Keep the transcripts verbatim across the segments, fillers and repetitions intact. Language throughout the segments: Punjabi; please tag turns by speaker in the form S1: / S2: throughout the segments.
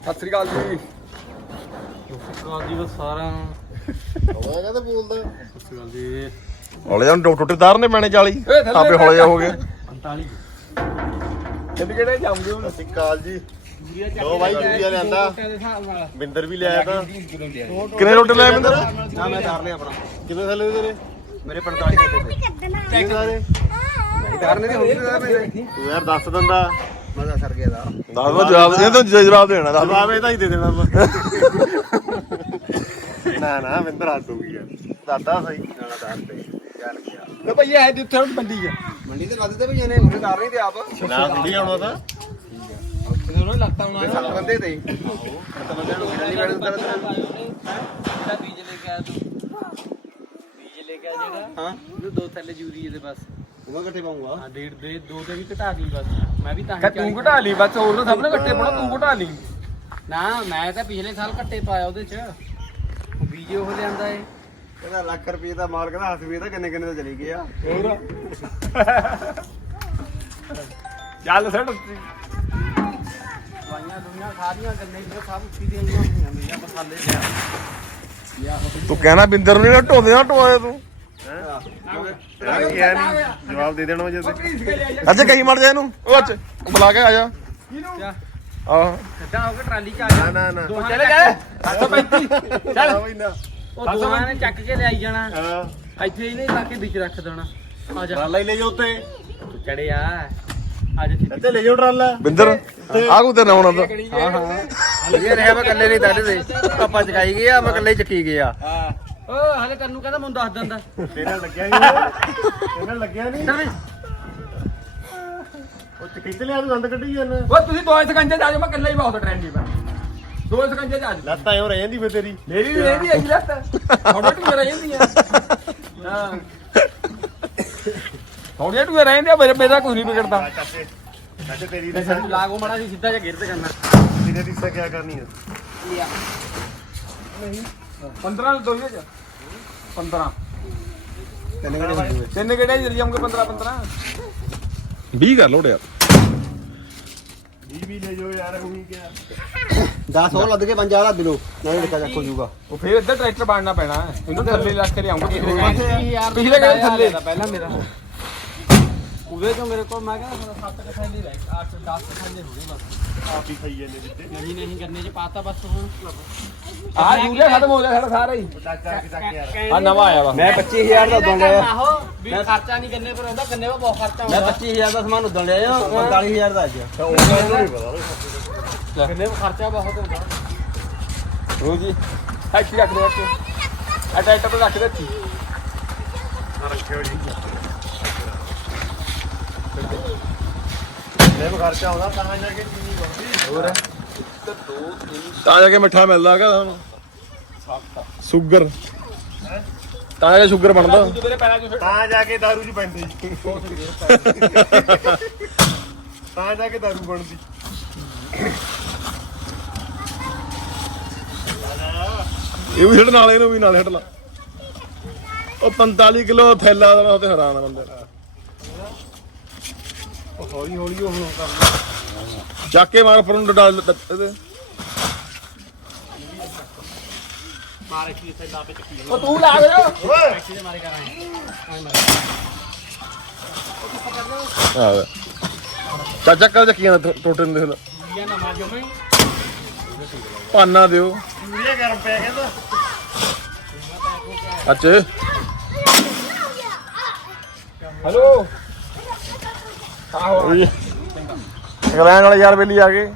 S1: ਸਤਿ ਸ੍ਰੀ ਅਕਾਲ ਜੀ।
S2: ਕਾਲ ਜੀ ਬਸ ਸਾਰਿਆਂ ਨੂੰ
S3: ਹੌਲਾ ਕਹਿੰਦਾ ਬੋਲਦਾ
S2: ਸਤਿ ਸ਼੍ਰੀ ਅਕਾਲ ਜੀ।
S4: ਹੌਲੇ ਜਾਂ ਟੁੱਟੇ ਤਾਰਨੇ ਪੈਣੇ ਚਾਲੀ ਆਪੇ ਹੌਲੇ ਜਾ ਹੋ ਗਏ
S2: ਪੰਤਾਲੀ
S1: ਕਿੰਨੇ ਕਿਹੜੇ ਜਾਉਂਗੇ ਹੁਣ?
S3: ਸਤਿ ਸ਼੍ਰੀ ਅਕਾਲ ਜੀ। ਲੋ ਬਾਈ ਜੂਰੀਆ ਲਿਆਂਦਾ, ਬਿੰਦਰ ਵੀ ਲਿਆਇਆ ਤਾਂ।
S4: ਕਿੰਨੇ ਰੋਟੇ ਲੈ ਬਿੰਦਰ?
S1: ਨਾ ਮੈਂ ਕਰ ਲਿਆ ਆਪਣਾ।
S3: ਕਿੰਨੇ ਥੱਲੇ ਤੇਰੇ?
S1: ਮੇਰੇ ਪੰਤਾਲੀ ਰੁਪਏ
S3: ਕਿੰਨੇ ਸਾਰੇ?
S1: ਕਰਨੇ ਦੇ ਹੋਣਗੇ ਤਾਂ ਮੇਰੇ।
S3: ਤੂੰ ਯਾਰ ਦੱਸ ਦਿੰਦਾ।
S1: ਮਜ਼ਾ ਸਰ ਗਿਆ ਦਾ।
S4: ਦੱਸ ਦੋ ਜਵਾਬ ਇਹ ਤਾਂ ਜਵਾਬ ਦੇਣਾ ਦੱਸ
S3: ਜਵਾਬ ਇਹਦਾ ਹੀ ਦੇ ਦੇਣਾ ਮੈਂ। ਨਾ ਨਾ ਬਿੰਦਰ ਹੱਦ ਹੋ ਗਈ ਯਾਰ। ਦਾਦਾ ਸਹੀ
S1: ਨਾਲਾ ਦਾਰ ਤੇ ਚੱਲ ਗਿਆ। ਤੇ ਭਈਆ ਹੈ ਜਿੱਥੇ ਮੰਡੀ ਆ। ਮੰਡੀ ਤੇ ਵੱਧਦੇ ਭਈਆ ਨੇ ਮੁੰਡੇ ਕਰ ਰਹੇ ਤੇ ਆਪ।
S3: ਨਾ ਕੁੜੀ ਆਉਣਾ ਤਾਂ
S2: ਉੱਥੇ ਉਹਨੇ ਲੱਤਾਂ
S1: ਤੇ
S2: ਉਹਨਾਂ
S1: ਸੱਤ ਬੰਦੇ ਤੇ। ਸੱਤ ਬੰਦੇ ਨੂੰ ਕਿੰਨੀ ਬੈਠ ਦਿੱਤਾ
S2: ਜਿਹੜਾ ਬੀਜ ਲੈ ਕੇ ਆਇਆ ਤੂੰ ਬੀਜ ਲੈ ਕੇ ਆ ਜਿਹੜਾ
S1: ਹਾਂ
S2: ਉਹਨੂੰ ਦੋ ਥੱਲੇ ਯੂਰੀਏ ਦੇ ਬਸ
S1: ਉਹ ਇਕੱਠੇ ਪਾਉਂਗਾ।
S2: ਹਾਂ ਡੇਢ ਦੇ ਦੋ ਤੇ ਵੀ ਘਟਾ ਦੀ ਬਸ ਮੈਂ ਵੀ ਤਾਂ
S1: ਕਹ ਤੂੰ ਘਟਾ ਲਈ ਬਸ ਹੋਰ ਤਾਂ ਸਭ ਨੇ ਇਕੱਠੇ ਪਾਉਣਾ ਤੂੰ ਘਟਾ ਲਈ।
S2: ਨਾ ਮੈਂ ਤਾਂ ਪਿਛਲੇ ਸਾਲ ਘੱਟੇ ਪਾਇਆ ਉਹਦੇ ਚ ਉਹ ਬੀਜੇ ਉਹ ਲਿਆਂਦਾ ਏ
S1: ਕਹਿੰਦਾ ਲੱਖ ਰੁਪਏ ਦਾ ਮਾਲ ਕਹਿੰਦਾ ਹੱਥ ਵੀ ਇਹਦਾ ਕਿੰਨੇ ਕਿੰਨੇ ਦਾ ਚਲੀ ਗਿਆ। ਹੋਰ ਚੱਲ ਸੜ
S2: ਦਵਾਈਆਂ ਦੁਨੀਆਂ ਸਾਰੀਆਂ ਗੰਨੇ ਜਿਹੜੇ ਸਭ ਉੱਠੀ ਦੀਆਂ ਹੁੰਦੀਆਂ ਮੇਰੀਆਂ ਮਸਾਲੇ ਲਿਆ
S4: ਤੂੰ ਕਹਿਣਾ ਬਿੰਦਰ ਨੂੰ ਨਹੀਂ ਢੋਦੇ ਨਾ ਢੋਏ ਤੂੰ
S3: ਜਵਾਬ ਦੇ ਦੇਣਾ ਜੇ
S4: ਅੱਜ ਕਹੀ ਮੜ ਜਾ ਇਹਨੂੰ ਉਹ ਅੱਜ ਬੁਲਾ ਕੇ ਆ ਜਾ
S2: ਕਿਆ
S4: ਆਹ
S2: ਕੱਢਾ ਹੋ ਕੇ ਟਰਾਲੀ ਚ ਆ
S3: ਨਾ
S2: ਜਾ
S3: ਨਾ ਨਾ
S2: ਦੋਹਾਂ
S1: ਚੱਲ
S2: ਨੇ
S1: ਗਏ ਸੱਤ ਸੌ ਪੈਂਤੀ ਚੱਲ
S3: ਬਈ ਨਾ
S2: ਉਹ ਦੋਹਾਂ ਨੇ ਚੱਕ ਕੇ ਲਿਆਈ ਜਾਣਾ
S3: ਹਾਂ
S2: ਇੱਥੇ ਹੀ ਨਹੀਂ ਲਾ ਕੇ ਵਿੱਚ ਰੱਖ ਦੇਣਾ ਆ ਜਾ
S3: ਟਰਾਲਾ ਹੀ ਲੈ ਜਾ ਉੱਤੇ।
S2: ਤੂੰ ਚੜਿਆ ਆ ਜਾ ਠੀਕ
S3: ਇੱਥੇ ਲੈ ਜਾਓ ਟਰਾਲਾ।
S4: ਬਿੰਦਰ ਆ ਕੋ ਤੇ ਨਾ ਹੋਣਾ ਤਾਂ
S1: ਹਾਂ ਹਾਂ ਇਹ ਰਿਹਾ ਮੈਂ ਇਕੱਲੇ ਨਹੀਂ ਦੱਸ ਦੇ ਪਾਪਾ ਚਕਾਈ ਗਿਆ ਮੈਂ ਇਕੱਲੇ ਚੱਕੀ ਗਿਆ।
S2: ਓ ਹਲੇ ਤੈਨੂੰ ਕਹਿੰਦਾ ਮੈਨੂੰ ਦੱਸ ਦਿੰਦਾ
S3: ਤੇਰਾ ਲੱਗਿਆ ਨਹੀਂ ਤੇਰਾ ਲੱਗਿਆ ਨਹੀਂ
S2: ਚੱਲ ਵੇ
S3: ਉਹ ਕਿੱਥੇ ਲਿਆ ਤੂੰ ਦੰਦ ਕੱਢੀ ਜਾਂਦਾ।
S1: ਓਏ ਤੁਸੀਂ ਦੋ ਸਕੰਜੇ ਜਾ ਜਾਓ ਮੈਂ ਇਕੱਲੇ ਹੀ ਬਹੁਤ ਟ੍ਰੈਂਡੀ ਮੈਂ ਦੋ ਸਕੰਜੇ ਜਾ ਜਾਓ।
S3: ਲੱਤ ਐਂ ਰਹਿ ਜਾਂਦੀ ਫੇ ਤੇਰੀ।
S1: ਮੇਰੀ ਵੀ ਰਹਿੰਦੀ ਹੈਗੀ ਲੱਤ ਥੋੜੇ ਟੂਏ ਰਹਿ ਜਾਂਦੀਆਂ ਹਾਂ ਥੋੜੀਆਂ ਟੂਏ ਰਹਿ ਜਾਂਦੀਆਂ ਮੇਰੇ ਮੇਰਾ ਕੁਝ ਨਹੀਂ ਵਿਗੜਦਾ।
S3: ਚਾਚੇ ਚਾਚੇ ਤੇਰੀ
S2: ਤੇ ਸਾਨੂੰ ਲਾਗੋ ਮੜਾ ਸੀ ਸਿੱਧਾ ਜਿਹਾ ਗਿਰ ਤੇ ਕਰਨਾ
S3: ਤੇਰੇ ਦੀ ਕੀ ਕਰਨੀ ਹੈ?
S1: ਪੰਦਰਾਂ ਦੋ ਹੀ ਚ ਪੰਦਰਾਂ ਤਿੰਨ ਗੇੜੇ ਤਿੰਨ ਗੇੜੇ ਜਰੀ ਜਾਉਂਗੇ ਪੰਦਰਾਂ ਪੰਦਰਾਂ
S4: ਵੀਹ ਕਰ ਲੋੜ ਯਾਰ
S3: ਵੀਹ ਵੀ ਲੈ ਜਾਓ ਯਾਰ ਹੁਣੀ ਕਿਆ।
S1: ਦਸ ਹੋਰ ਲੱਦ ਕੇ ਪੰਜਾਹ ਲਾ ਦਿਲੋ ਨਹੀਂ ਲਿਖਾ ਚੱਕੋ ਜੂਗਾ ਉਹ ਫੇਰ ਇੱਧਰ ਟਰੈਕਟਰ ਬਾੜਨਾ ਪੈਣਾ ਇਹਨੂੰ ਥੱਲੇ ਲੱਗ ਕੇ ਲਿਆਉਂਗਾ ਪਿਛਲੇ ਗੇੜੇ ਪਿਛਲੇ ਗੇੜੇ ਥੱਲੇ
S2: ਪਹਿਲਾਂ ਮੇਰਾ ਉਹਦੇ ਤੋਂ ਮੇਰੇ ਕੋਲ ਮੈਂ ਕਹਿੰਦਾ ਸੱਤ ਕੁ ਥੈਲੇ ਰਹਿ ਅੱਠ ਦਸ ਥੈਲੇ ਹੋ ਗਏ ਬਸ
S3: ਆਪ ਹੀ ਖਾਈ ਜਾਂਦੇ ਵਿੱਚੇ।
S2: ਨਹੀਂ ਨਹੀਂ ਕਰਨੇ ਚ ਪਾਤਾ ਬਸ ਹੁਣ
S1: ਆਹ ਯੂਰੀਆ ਖਤਮ ਹੋ ਗਿਆ ਸਾਡਾ ਸਾਰਾ ਹੀ
S3: ਚੱਕ ਚੱਕ ਚੱਕ ਯਾਰ।
S1: ਆ ਨਵਾਂ ਆਇਆ ਵਾ ਮੈਂ ਪੱਚੀ ਹਜ਼ਾਰ ਦਾ ਉਦੋਂ ਲਿਆ
S2: ਆਹੋ ਵੀ ਖਰਚਾ ਨਹੀਂ ਗੰਨੇ ਪਰ ਹੁੰਦਾ ਗੰਨੇ 'ਤੇ ਬਹੁਤ ਖਰਚਾ
S1: ਮੈਂ
S2: ਹੁੰਦਾ
S1: ਪੱਚੀ ਹਜ਼ਾਰ ਦਾ ਸਮਾਨ ਉਦੋਂ ਲਿਆ ਪੰਤਾਲੀ ਹਜ਼ਾਰ ਦਾ ਅੱਜ
S3: ਉਹ ਮੈਨੂੰ ਨਹੀਂ ਪਤਾ।
S2: ਗੰਨੇ 'ਤੇ ਖਰਚਾ ਬਹੁਤ ਹੁੰਦਾ
S1: ਰੋ ਜੀ ਇੱਥੇ ਰੱਖ ਦੋ ਇੱਥੇ ਆ ਟਰੈਕਟਰ ਤੇ ਰੱਖ ਦੇ ਇੱਥੇ
S3: ਰੱਖਿਓ ਜੀ। ਲੈ ਖਰਚਾ ਆਉਂਦਾ ਤਾਂ ਜਾ ਕੇ ਚੀਨੀ ਬਣਦੀ।
S1: ਹੋਰ
S4: ਤਾਂ ਜਾ ਕੇ ਮਿੱਠਾ ਮਿਲਦਾ ਹੈਗਾ ਤੁਹਾਨੂੰ ਸ਼ੂਗਰ ਤਾਂ ਜਾ ਕੇ ਸ਼ੂਗਰ ਬਣਦਾ
S1: ਮੇਰੇ ਪੈਰਾਂ 'ਚ
S3: ਤਾਂ ਜਾ ਕੇ ਦਾਰੂ ਚ ਪੈਂਦੇ ਜੀ। ਤਾਂ ਜਾ ਕੇ ਦਾਰੂ ਬਣਦੀ।
S4: ਇਹ ਵੀ ਛੱਡ ਨਾਲੇ ਨੂੰ ਵੀ ਨਾਲ ਛੱਡ ਲਾ ਉਹ ਪੰਤਾਲੀ ਕਿਲੋ ਥੈਲਾ ਦਾ ਤੇ ਹੈਰਾਨ ਆ ਬੰਦੇ
S3: ਉਹ ਹੌਲੀ ਹੌਲੀ ਉਹ ਕਰਨਾ।
S4: ਚੱਕ ਕੇ ਮਾਰ ਪਰ ਨੂੰ ਡਾਲ ਇਹਦੇ
S2: ਮਾਰੇ ਕੀ ਇੱਥੇ ਲਾਪੇ ਚੱਕੀ
S1: ਉਹ ਤੂੰ ਲਾ ਦੇ
S3: ਓਏ
S2: ਟੈਕਸੀ ਦੇ ਮਾਰੇ ਕਰਾਂਗੇ
S4: ਆ ਚਾਚਾ ਕੱਲ ਚੱਕੀਆਂ ਦਾ ਟੋਟੇ ਨੂੰ ਦੇਖ ਲੈ
S2: ਇਹ ਨਾ ਮਾਰ ਜੋ ਮੈਂ
S4: ਪਾਨਾ ਦਿਓ
S3: ਯੂਰੀਆ ਗਰਮ ਪਿਆ ਕਹਿੰਦਾ।
S4: ਅੱਛੇ
S1: ਹੈਲੋ ਆਹੋ
S4: ਇੰਗਲੈਂਡ ਵਾਲੇ ਯਾਰ ਵੇਲੀ ਆ ਗਏ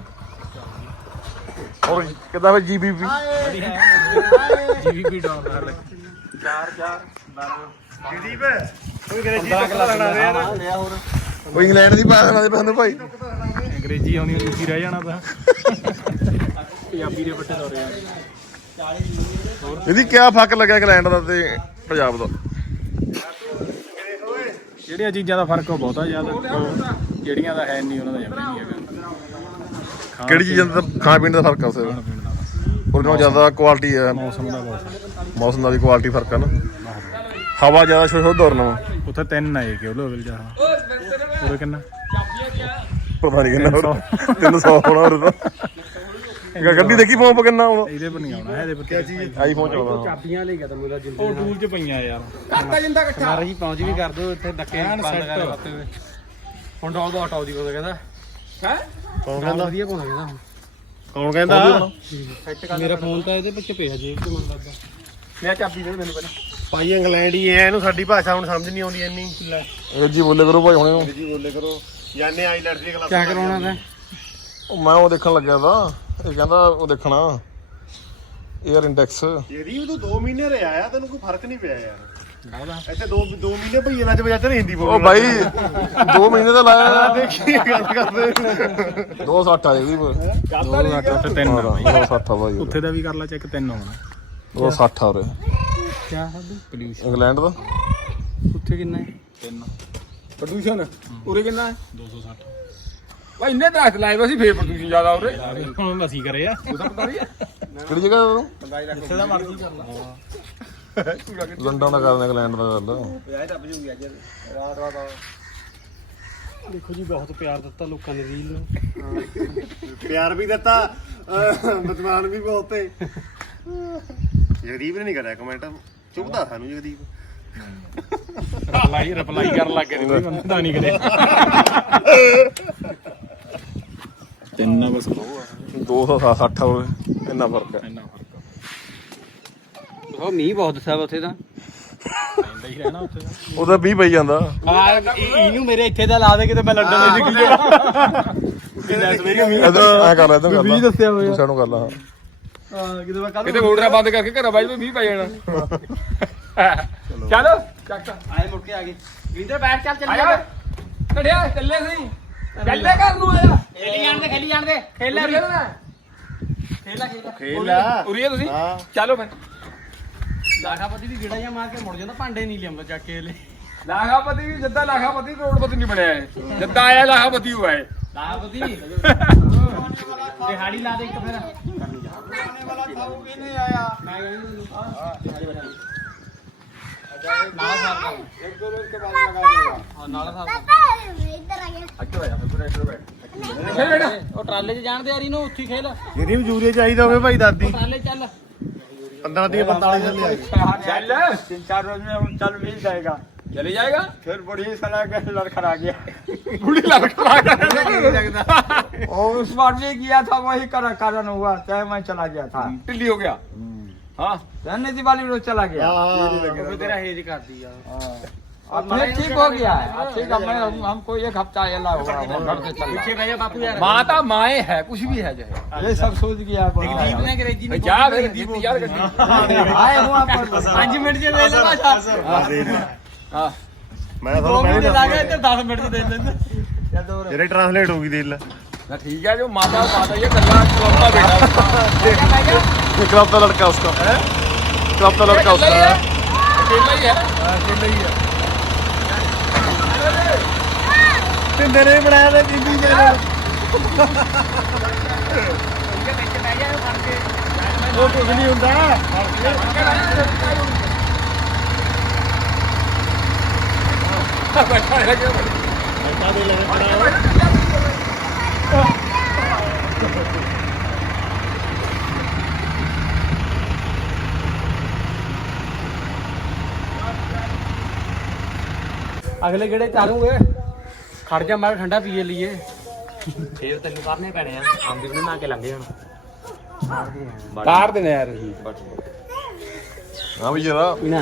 S4: ਹੋਰ ਕਿੱਦਾਂ ਫਿਰ ਜੀਬੀਪੀ
S2: ਜੀਵੀਪੀ ਡਾਊਨ ਕਰ ਲੈ
S1: ਚਾਰ ਚਾਰ
S3: ਗਰੀਬ ਕੋਈ ਅੰਗਰੇਜ਼ੀ ਤੋਂ ਲੈਣਾ ਰੇ ਯਾਰ।
S1: ਲਿਆ ਹੋਰ
S4: ਉਹ ਇੰਗਲੈਂਡ ਦੀ ਪਾਸ ਦੇ ਬੰਦੇ ਭਾਈ
S2: ਅੰਗਰੇਜ਼ੀ ਆਉਣੀ ਤੁਸੀਂ ਰਹਿ ਜਾਣਾ ਤਾਂ ਪੰਜਾਬੀ ਦੇ ਬੱਟੇ ਦੌਰੇ ਆ
S4: ਇਹਦੀ ਕਿਆ ਫੱਕ ਲੱਗਿਆ ਇੰਗਲੈਂਡ ਦਾ ਤੇ ਪੰਜਾਬ ਦਾ
S2: ਜਿਹੜੀਆਂ ਚੀਜ਼ਾਂ ਦਾ ਫਰਕ ਉਹ ਬਹੁਤਾ ਜ਼ਿਆਦਾ ਜਿਹੜੀਆਂ ਦਾ ਹੈ ਨਹੀਂ ਉਹਨਾਂ ਦਾ ਜਮਾ ਨਹੀਂ ਹੈਗਾ
S4: ਕਿਹੜੀ ਚੀਜ਼ਾਂ ਦਾ ਖਾਣ ਪੀਣ ਦਾ ਫਰਕ ਆ ਉਸੇ ਹੋਰ ਨਾਲੋਂ ਜ਼ਿਆਦਾ ਕੁਆਲਿਟੀ ਹੈ
S2: ਮੌਸਮ ਦਾ ਬਹੁਤ
S4: ਮੌਸਮ ਦਾ ਵੀ ਕੁਆਲਿਟੀ ਫਰਕ ਆ ਨਾ ਹਵਾ ਜ਼ਿਆਦਾ ਸ਼ੁੱਧ ਸ਼ੁੱਧ ਦੌੜਨਾ ਵਾ
S2: ਉੱਥੇ ਤਿੰਨ ਆਏ ਕਿ ਉਹ ਲੈਵਲ ਜਾ ਉਹ ਕਿੰਨਾ
S4: ਪਤਾ ਨਹੀਂ ਕਿੰਨਾ ਹੋਰ ਤਿੰਨ ਸੌ ਹੋਣਾ ਹੋਰ ਤਾਂ ਗੱਡੀ ਦੇਖੀ ਫੋਨ ਕਿੰਨਾ ਹੁਣ
S5: ਇਹਦੇ ਪਰ ਨਹੀਂ ਆਉਣਾ ਇਹਦੇ ਪਰ
S3: ਕਿਆ ਚੀਜ਼
S4: ਆਈਫੋਨ ਚਲਾਉਣਾ
S2: ਚਾਬੀਆਂ ਲੈ ਗਿਆ ਤਾਂ ਮੇਰਾ ਜਿੰਦਗੀ
S5: ਉਹ ਟੂਲ ਚ ਪਈਆਂ ਯਾਰ
S1: ਕਰਤਾ ਜਿੰਦਾ ਇਕੱਠਾ
S2: ਮਾਰ ਹੀ ਪਹੁੰਚ ਵੀ ਕਰ ਦੋ ਇੱਥੇ ਡੱਕੇ
S5: ਐਨ
S2: ਬੰਦ
S5: set।
S2: ਕਰ ਦਿੱਤੇ ਹੋਏ ਹੁਣ ਡੌਲ ਦਾ ਆਟੋ ਦੀ ਕੋਲ ਕਹਿੰਦਾ
S1: ਹੈ
S3: ਕੌਣ
S2: ਗੱਲ
S3: ਕਹਿੰਦਾ
S2: ਵਧੀਆ ਕੋਲ ਕਹਿੰਦਾ ਹੁਣ
S3: ਕੌਣ ਕਹਿੰਦਾ
S2: ਮੇਰਾ ਫੋਨ ਤਾਂ ਇਹਦੇ ਪਿੱਛੇ ਪਿਆ ਜੇਬ ਤੇ ਮੈਨੂੰ ਲੱਗਦਾ
S1: ਮੈਂ ਚਾਬੀ ਦੇ ਮੈਨੂੰ ਪਹਿਲਾਂ
S3: ਭਾਈ ਇੰਗਲੈਂਡ ਹੀ ਐ ਇਹਨੂੰ ਸਾਡੀ ਭਾਸ਼ਾ ਹੁਣ ਸਮਝ ਨਹੀਂ ਆਉਂਦੀ ਇੰਨੀ
S4: ਇਹ ਜੀ ਬੋਲੇ ਕਰੋ ਭਾਈ ਹੁਣੇ ਨੂੰ
S3: ਜੀ ਬੋਲੇ ਕਰੋ ਜਾਨੇ ਆਈਲੈਟਸ ਦੀ ਕਲਾਸ
S2: ਕਿਆ ਕਰਾਉਣਾ ਤੈਂ
S4: ਉਹ ਮੈਂ ਉਹ ਦੇਖਣ ਲੱਗਿਆ ਤਾਂ ਇਹ ਕਹਿੰਦਾ ਉਹ ਦੇਖਣਾ 에ਅਰ ਇੰਡੈਕਸ
S3: ਜਿਹੜੀ ਤੂੰ ਦੋ ਮਹੀਨੇ ਰਿਹਾ ਆ ਤੈਨੂੰ ਕੋਈ ਫਰਕ ਨਹੀਂ ਪਿਆ ਯਾਰ ਇੱਥੇ ਦੋ ਦੋ ਮਹੀਨੇ ਭਈਏ ਨਾਲ ਵਜਾ ਤੇ ਹਿੰਦੀ ਬੋਲ
S4: ਉਹ ਬਾਈ ਦੋ ਮਹੀਨੇ ਦਾ ਲਾਇਆ
S3: ਦੇਖੀ ਗੱਲ ਕਰਦੇ
S4: ਦੋ ਸੱਠ ਆ ਜੀ
S5: ਦੋ ਅੱਠ ਅੱਠ ਤਿੰਨ ਆ ਬਾਈ।
S4: ਦੋ ਸੱਠ ਆ ਭਾਈ
S5: ਉੱਥੇ ਦਾ ਵੀ ਕਰ ਲਾ ਚੈੱਕ ਤਿੰਨ ਆਉਣਾ
S4: ਦੋ ਸੱਠ ਆ ਉਰੇ
S2: ਕਿਆ ਸਾਧੂ
S5: ਪੋਲਿਊਸ਼ਨ
S4: ਇੰਗਲੈਂਡ ਦਾ
S2: ਉੱਥੇ ਕਿੰਨਾ ਹੈ
S5: ਤਿੰਨ
S1: ਪ੍ਰਦੂਸ਼ਣ ਉਰੇ ਕਿੰਨਾ ਹੈ
S5: ਦੋ ਸੌ ਸੱਠ
S1: ਭਾਈ ਇੰਨੇ ਦਰਖਤ ਲਾਏ ਵੇ ਸੀ ਫੇਰ ਪ੍ਰਦੂਸ਼ਣ ਜ਼ਿਆਦਾ ਉਰੇ
S5: ਹੁਣ ਅਸੀਂ ਕਰੇ ਆ
S1: ਤੁਸੀਂ ਪਤਾ ਨਹੀਂ ਹੈ
S4: ਕਿਹੜੀ ਜਗ੍ਹਾ ਦਾ ਤੂੰ
S5: ਜਿੱਥੇ ਦਾ ਮਰਜ਼ੀ ਕਰ ਲਾ
S4: ਲੰਡਨ ਦਾ ਕਰਦੇ ਇੰਗਲੈਂਡ ਦਾ ਗੱਲ
S1: ਵਿਆਹ ਟੱਪ ਜੂਗੀ ਅੱਜ ਰਾਤ ਰਾਤ
S2: ਦੇਖੋ ਜੀ ਬਹੁਤ ਪਿਆਰ ਦਿੱਤਾ ਲੋਕਾਂ ਨੇ ਰੀਲ ਨੂੰ
S3: ਪਿਆਰ ਵੀ ਦਿੱਤਾ ਬਦਮਾਨ ਵੀ ਬਹੁਤ ਤੇ ਜਗਦੀਪ ਨੇ ਨਹੀਂ ਕਰਿਆ ਕਮੈਂਟ ਚੁੱਪਦਾ ਸਾਨੂੰ ਜਗਦੀਪ
S5: ਰਿਪਲਾਈ ਰਿਪਲਾਈ ਕਰਨ ਲੱਗ ਗਏ ਕੋਈ ਬੰਦਾ ਨਹੀਂ ਕਰੇ ਤਿੰਨ ਆ ਬਸ ਦੋ ਆ
S4: ਦੋ ਸੌ ਸੱਠ ਆ ਉਰੇ ਇੰਨਾ ਫਰਕ ਹੈ
S5: ਇੰਨਾ ਫਰਕ
S2: ਉਹ ਮੀਂਹ ਬਹੁਤ ਦੱਸਿਆ ਉੱਥੇ ਤਾਂ
S5: ਪੈਂਦਾ ਹੀ ਰਹਿਣਾ ਉੱਥੇ ਦਾ
S4: ਉਹਦਾ ਵੀਹ ਪਈ ਜਾਂਦਾ
S2: ਇਹਨੂੰ ਮੇਰੇ ਇੱਥੇ ਦਾ ਲਾ ਦੇ ਕਿਤੇ ਮੈਂ ਲੰਡਨ ਦੇ ਨਿਕਲ ਜਾਣਾ ਕਿੰਨਾ ਸਵੇਰੇ ਮੀਂਹ
S4: ਇਧਰ ਐ ਕਰ ਲੈ ਇਧਰ ਕਰ
S2: ਵੀਹ ਦੱਸਿਆ ਹੋਇਆ।
S4: ਤੂੰ ਸਾਨੂੰ ਕਰ ਲਾ
S2: ਹਾਂ ਕਿਤੇ ਮੈਂ ਕੱਲ
S1: ਕਿਤੇ ਮੋਟਰਾਂ ਬੰਦ ਕਰਕੇ ਘਰਾਂ ਬਾਈ ਵੀ ਮੀਂਹ ਪੈ ਜਾਣਾ ਚਲੋ ਚੱਕ
S2: ਆਏ ਮੁੜ ਕੇ ਆ ਗਏ ਵਿੰਦਰ ਬੈਠ ਚੱਲ
S1: ਆਇਆ ਕੜਿਆ ਚੱਲੇ ਸਹੀ ਚੱਲੇ ਘਰ ਨੂੰ ਆਇਆ
S2: ਖੇਲੀ ਜਾਣ ਦੇ ਖੇਲੀ ਜਾਣ ਦੇ
S1: ਖੇਲੇ ਖੇਲਣਾ
S2: ਖੇਲਾ ਖੇਲਾ
S3: ਖੇਲਾ
S1: ਉਰੀਏ ਤੁਸੀਂ
S3: ਹਾਂ
S1: ਚਲੋ ਫਿਰ
S2: ਲਾਖਾਪਤੀ ਵੀ ਗੇੜਾ ਜਾਂ ਮਾਰ ਕੇ ਮੁੜ ਜਾਂਦਾ ਭਾਂਡੇ ਨਹੀਂ ਲਿਆਉਂਦਾ ਚੱਕ ਕੇ ਲੈ
S1: ਲਾਖਾਪਤੀ ਵੀ ਜੱਦਾ ਲਾਖਾਪਤੀ ਕਰੋੜਪਤੀ ਨਹੀਂ ਬਣਿਆ ਹੈ ਜੱਦਾ ਆਇਆ ਲਾਖਾਪਤੀ ਹੋਇਆ ਹੈ
S2: ਲਾਖਾਪਤੀ ਦਿਹਾੜੀ ਲਾ ਦੇ ਇੱਕ ਫਿਰ ਵਾਲਾ ਖਾਊ ਵੀ ਨਹੀਂ ਆਇਆ ਮੈਂ ਨਾਲ ਸਾਥ
S1: ਇੱਕ ਦੋ ਰੋਜ਼ ਕੇ ਬਾਅਦ ਲਗਾ ਦੇਗਾ
S2: ਹਾਂ ਨਾਲ ਸਾਥ
S6: ਇੱਧਰ ਆ ਗਿਆ
S1: ਅੱਛਾ ਹੋਇਆ ਫਿਰ ਇੱਧਰ ਬੈਠ
S2: ਉਹ ਟਰਾਲੇ 'ਚ ਜਾਣ ਦੇ ਯਾਰੀ ਨੂੰ ਉੱਥੇ ਖੇਲ
S3: ਜਿਹੜੀ ਮਜੂਰੀ ਚਾਹੀਦਾ ਹੋਵੇ ਭਾਈ ਦਾਦੀ
S2: ਟਰਾਲੇ ਚੱਲ
S3: ਪੰਦਰਾਂ ਦੀ ਪੰਤਾਲੀ ਚੱਲੇ
S1: चल तीन चार रोज में चल मिल जाएगा चले जाएगा फिर बड़ी सलाह का लड़खड़ा गया बूढ़ी लड़खड़ा गया और उस बार भी किया था वही कारण कारण हुआ चाहे मैं चला गया था टिल्ली हो गया हाँ रणनीति वाली रोज चला गया
S2: ਉਹ ਤੇਰਾ ਹੇਜ ਕਰਦੀ ਆ
S1: अब फिर ठीक हो गया है अब ठीक है मैं हम- हमको एक हफ्ता अला हुआ हम घर से चल
S2: ਪਿੱਛੇ ਬਹਿ ਜਾ ਬਾਪੂ ਯਾਰ
S1: माता माए है कुछ भी है जो है ये सब सोच गया
S2: ਜਗਦੀਪ ਨੇ ਅੰਗਰੇਜ਼ੀ ਨੂੰ
S1: जा फिर जीत यार आए हुआ पर
S2: ਪੰਜ ਮਿੰਟ 'ਚ ਦੇ ਲੈ ਭਾਸ਼ਾ
S1: हाँ
S3: ਮੈਂ
S2: ਦੋ
S3: ਤੁਹਾਨੂੰ
S2: ਮਿੰਟ
S3: ਪਹਿਲਾਂ
S2: ਲਾ ਕੇ ਇੱਧਰ ਦਸ ਮਿੰਟ 'ਚ ਦੇ ਲੈਂਦੇ
S3: ਜਿਹੜੇ ਟ੍ਰਾਂਸਲੇਟ ਹੋ ਗਈ ਦੇਖ ਲੈ
S1: ना ठीक है जो माता माता ये कल्ला कलौता बेटा
S4: इकलौता लड़का उसका इकलौता लड़का उसका है
S1: अकेला ही है
S3: ਅਕੇਲੇ ਹੀ ਆ ਤਿੰਦੇ ਨੇ ਬਣਾਇਆ ਤੇ ਜਿੰਦੀ ਜਿਹੜੇ ਉਹ ਕੁਝ ਨਹੀਂ ਹੁੰਦਾ ਬੈਠਾ ਦੇ ਲੈ ਖੜਾ
S2: ਅਗਲੇ ਗੇੜੇ ਚਾਰੂਗੇ ਖੜ ਜਾ ਮਾਰ ਠੰਡਾ ਪੀਏ ਲਈਏ ਫੇਰ ਤੈਨੂੰ ਕਰਨੇ ਪੈਣੇ ਆ ਆਂਦੀ ਵੀ ਨਾ ਕੇ ਲੰਘੇ ਹੁਣ
S1: तार देने यार
S4: हाँ भैया रा
S2: ਪੀਣਾ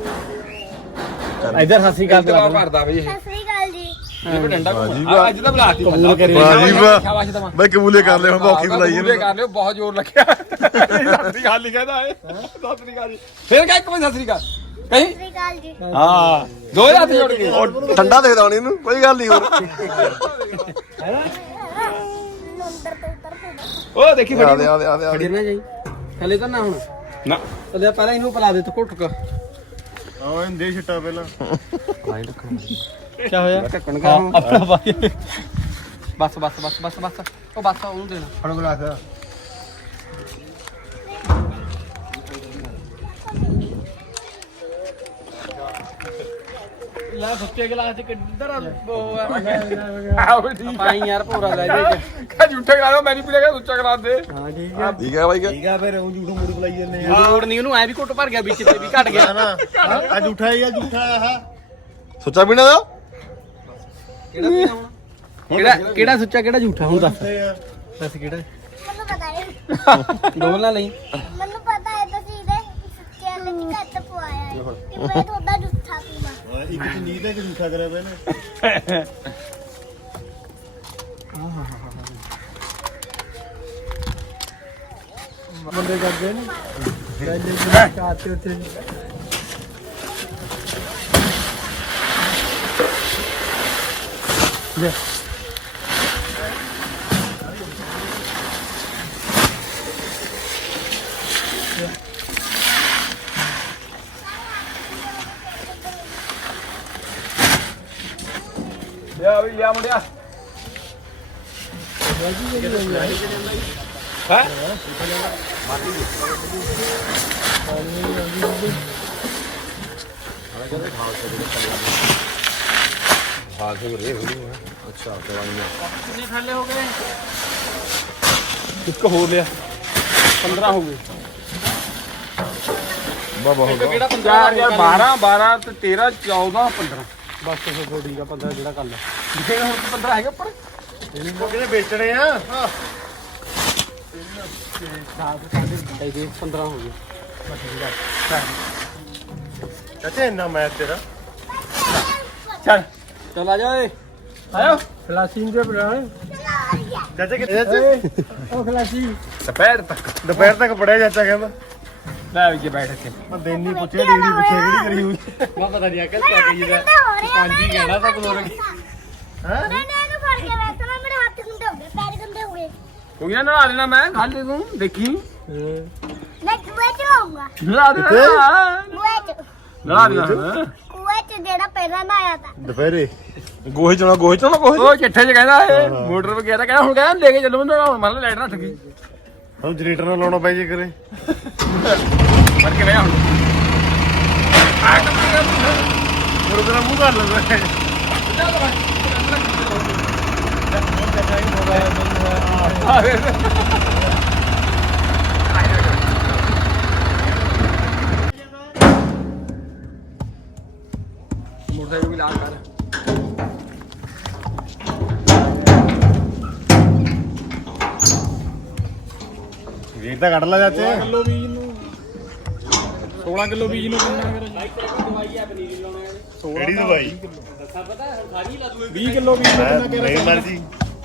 S2: ਇਧਰ ਸਤਿ ਸ੍ਰੀ ਅਕਾਲ
S1: इधर आ भरदा भाई
S6: ਸਤਿ ਸ੍ਰੀ ਅਕਾਲ ਜੀ
S1: ये डंडा
S4: वाह जी,
S1: को आज तो बुलाती
S2: कबूल करी।
S4: वाह जी, वाह।
S1: शाबाश दमा
S4: भाई कबूले कर ले हम औखी बुलाई
S1: कबूले
S4: है
S1: कर लियो बहुत जोर लग गया सतरी गाल लिखा है सतरी गाल फिर क्या एक मिनट सतरी गाल कहीं
S6: ਸਤਿ ਸ੍ਰੀ ਅਕਾਲ ਜੀ
S1: हां दो हाथ जोड़ के
S4: और ठंडा दे दानी नु कोई गल नहीं और
S6: ਨੰਬਰ ਤੋਂ ਉੱਤਰ ਤੋਂ
S1: ओ देखी
S4: आ दे आ दे आ दे आ दे
S2: ਫੜਨਾ ਜਾਈ ਥੱਲੇ ਤਾਂ ਨਾ ਹੁਣ
S1: ना
S2: ਥੱਲੇ ਪਹਿਲਾਂ ਇਹਨੂੰ ਪਿਲਾ ਦੇ ਤੂੰ ਘੁੱਟ ਕੇ
S3: ਆਹ ਇਹਨੂੰ ਦੇ ਛੱਟਾ ਪਹਿਲਾਂ
S2: ਕੀ ਹੋਇਆ ਢੱਕਣ ਕਾ ਆਪਣਾ ਬਾਈ ਬਸ ਬਸ ਬਸ ਬਸ ਬਸ ਉਹ ਬਸ ਉਹਨੂੰ ਦੇਣਾ
S1: फड़ो गिलास
S2: ਲੈ ਸੁੱਚੇ ਗਲਾਸ ਚ ਕਿੱਧਰ ਉਹ
S1: ਆਹੋ ਠੀਕ
S2: ਪਾਈ ਯਾਰ ਭੋਰਾ ਲੈ ਜੇ
S1: ਕਾ ਝੂਠੇ ਕਰਾ ਦੋ ਮੈਂ ਨਹੀਂ ਪੀਲੇਗਾ ਸੁੱਚਾ ਕਰਾ ਦੇ
S2: ਹਾਂ ਠੀਕ ਆ
S4: ਠੀਕ ਹੈ ਬਾਈ
S3: ਠੀਕ ਆ ਫਿਰ ਉਹ ਝੂਠ ਮੂਠ ਬੁਲਾਈ ਜਾਂਦੇ ਆ
S2: ਲੋੜ ਨਹੀਂ ਉਹਨੂੰ ਐ ਵੀ ਘੁੱਟ ਭਰ ਗਿਆ ਵਿੱਚ ਤੇ ਵੀ ਘਟ ਗਿਆ
S3: ਨਾ ਆ ਝੂਠਾ ਹੀ ਆ ਝੂਠਾ ਆ
S4: ਸੁੱਚਾ ਪੀਣਾ ਦਾ
S2: ਕਿਹੜਾ ਪੀਣਾ ਹੁਣ ਕਿਹੜਾ ਕਿਹੜਾ ਸੁੱਚਾ ਕਿਹੜਾ ਝੂਠਾ ਹੁਣ ਦੱਸ
S3: ਆ
S2: ਦੱਸ ਕਿਹੜਾ
S6: ਮੈਨੂੰ ਪਤਾ ਹੈ
S2: ਡੋਲ ਨਾ ਲਈ
S6: ਮੈਨੂੰ ਪਤਾ ਹੈ ਤੁਸੀਂ ਇਹਦੇ ਸੁੱਕੇ ਵਾਲੇ ਚ ਘੱਟ ਪਵਾਇਆ ਹੈ ਕਿ ਮੈਂ ਤੁਹਾਡਾ ਜੁੱਠਾ ਪੀਵਾਂ
S3: ਇੱਕ ਚ ਨੀਂਦ ਹੈ ਕਿ ਝੂਠਾ ਕਰਿਆ ਪਿਆ ਨੇ
S2: ਬੰਦੇ ਕਰਦੇ ਨੇ ਪਹਿਲੇ ਕਾਤੇ ਉੱਤੇ ਲੈ
S1: ਲਿਆ ਵੀ ਲਿਆ ਮੁੰਡਿਆ ਹੈ
S4: ਅੱਛਾ ਦਵਾਈਆਂ
S2: ਕਿੰਨੇ ਥੱਲੇ ਹੋ ਗਏ
S1: ਇੱਕ ਹੋਰ ਲਿਆ
S2: ਪੰਦਰਾਂ ਹੋ ਗਏ
S4: ਬਾਬਾ ਹੋ ਗਿਆ
S2: ਕਿਹੜਾ
S1: ਚਾਰ ਯਾਰ ਬਾਰਾਂ ਬਾਰਾਂ ਤੇ ਤੇਰਾਂ ਚੌਦਾਂ ਪੰਦਰਾਂ
S2: ਬਸ ਫਿਰ ਠੀਕ ਆ ਪੰਦਰਾਂ ਜਿਹੜਾ ਕਰ ਲੈ
S1: ਜੇ ਹੁਣ ਪੰਦਰਾਂ ਹੈਗੇ ਉੱਪਰ
S3: ਉਹ ਕਿਹਨੇ ਵੇਚਣੇ ਆ
S2: ਸਾਢੇ ਦੇ ਪੰਦਰਾਂ ਹੋ ਗਏ
S3: ਚਾਚਾ ਇੰਨਾ ਮੈਚ ਤੇਰਾ
S1: ਚੱਲ
S2: ਚਲ ਆ ਜਾ ਓਏ
S1: ਆਇਓ
S2: ਫਲਾਸੀ ਦੇ ਬਣਾ
S3: ਚਾਚਾ ਕਿੱਥੇ ਚਾਚਾ
S2: ਉਹ ਫਲਾਸੀ
S1: ਦੁਪਹਿਰ ਤੱਕ
S3: ਦੁਪਹਿਰ ਤੱਕ ਪੜਿਆ ਚਾਚਾ ਕਹਿੰਦਾ
S1: ਲੈ ਵੀ ਕੇ ਬੈਠ ਕੇ
S3: ਮੈਂ ਦਿਨ ਨਹੀਂ ਪੁੱਛਿਆ ਡਿਗਰੀ ਪੁੱਛਿਆ ਕਿਹੜੀ ਕਰੀ ਹੋਈ
S2: ਮੈਂ ਪਤਾ ਨਹੀਂ ਅਕਲ ਕਿਆ ਕਹੀ ਦਾ
S6: ਪੰਜ
S2: ਹੀ ਕਹਿਣਾ ਤਾਂ ਬਲੋਰ ਕੀ
S3: ਹੈ
S6: ਮੈਂ ਇਹਨੂੰ ਫੜ ਕੇ ਬੈਠਣਾ ਮੇਰੇ ਹੱਥ ਗੰਦੇ ਹੋ ਗਏ ਪੈਰ ਗੰਦੇ ਹੋ ਗਏ
S1: ਕੋਈ ਨਾ ਨਲਾ ਦੇਣਾ ਮੈਂ ਖਾ ਲੈ ਤੂੰ ਦੇਖੀ
S6: ਮੈਂ ਕੁਏ ਚ ਲਾਉਂਗਾ
S1: ਨਲਾ ਦੇਣਾ
S6: ਕੁਏ ਚ
S1: ਨਲਾ ਦੇਣਾ
S6: ਕੁਏ ਚ ਜਿਹੜਾ ਪਹਿਲਾਂ ਨਹਾਇਆ ਤਾ
S3: ਦੁਪਹਿਰੇ
S4: ਗੋਹੇ ਚੋਣਾ ਗੋਹੇ ਚੋਣਾ ਗੋਹੇ
S1: ਉਹ ਚਿੱਠੇ ਚ ਕਹਿੰਦਾ ਇਹ ਮੋਟਰ ਵਗੈਰਾ ਕਹਿੰਦਾ ਹੁਣ ਕਹਿੰਦਾ ਲੈ ਕੇ ਚੱਲੋ ਮੈਨੂੰ ਹੁਣ ਮੰਨ ਲੈਟ ਰੱਖ ਗਈ
S3: ਹੁਣ ਜਨਰੇਟਰ ਨਾਲ ਲਾਉਣਾ ਪੈ ਜੇ ਕਰੇ
S1: ਫੜ ਕੇ ਲਿਆ ਹੁਣ
S3: ਹੋਰ ਤੇਰਾ ਮੂੰਹ ਕਰ ਲੈਂਦਾ
S1: ਮੋਟਰਸਾਈਕਲ ਵੀ ਲਾ ਕਰ
S3: ਰੇਟ ਤਾਂ ਕੱਢ ਲਾ ਚਾਚੇ
S5: ਕਿਲੋ ਬੀਜ ਨੂੰ ਸੋਲਾਂ ਕਿਲੋ ਬੀਜ ਨੂੰ ਕਿੰਨਾ ਫਿਰ
S3: ਕਿਹੜੀ ਦਵਾਈ
S5: ਵੀਹ ਕਿਲੋ ਬੀਜ ਨੂੰ ਕਿੰਨਾ ਕਹਿ
S3: ਨਹੀਂ ਮਰਜੀ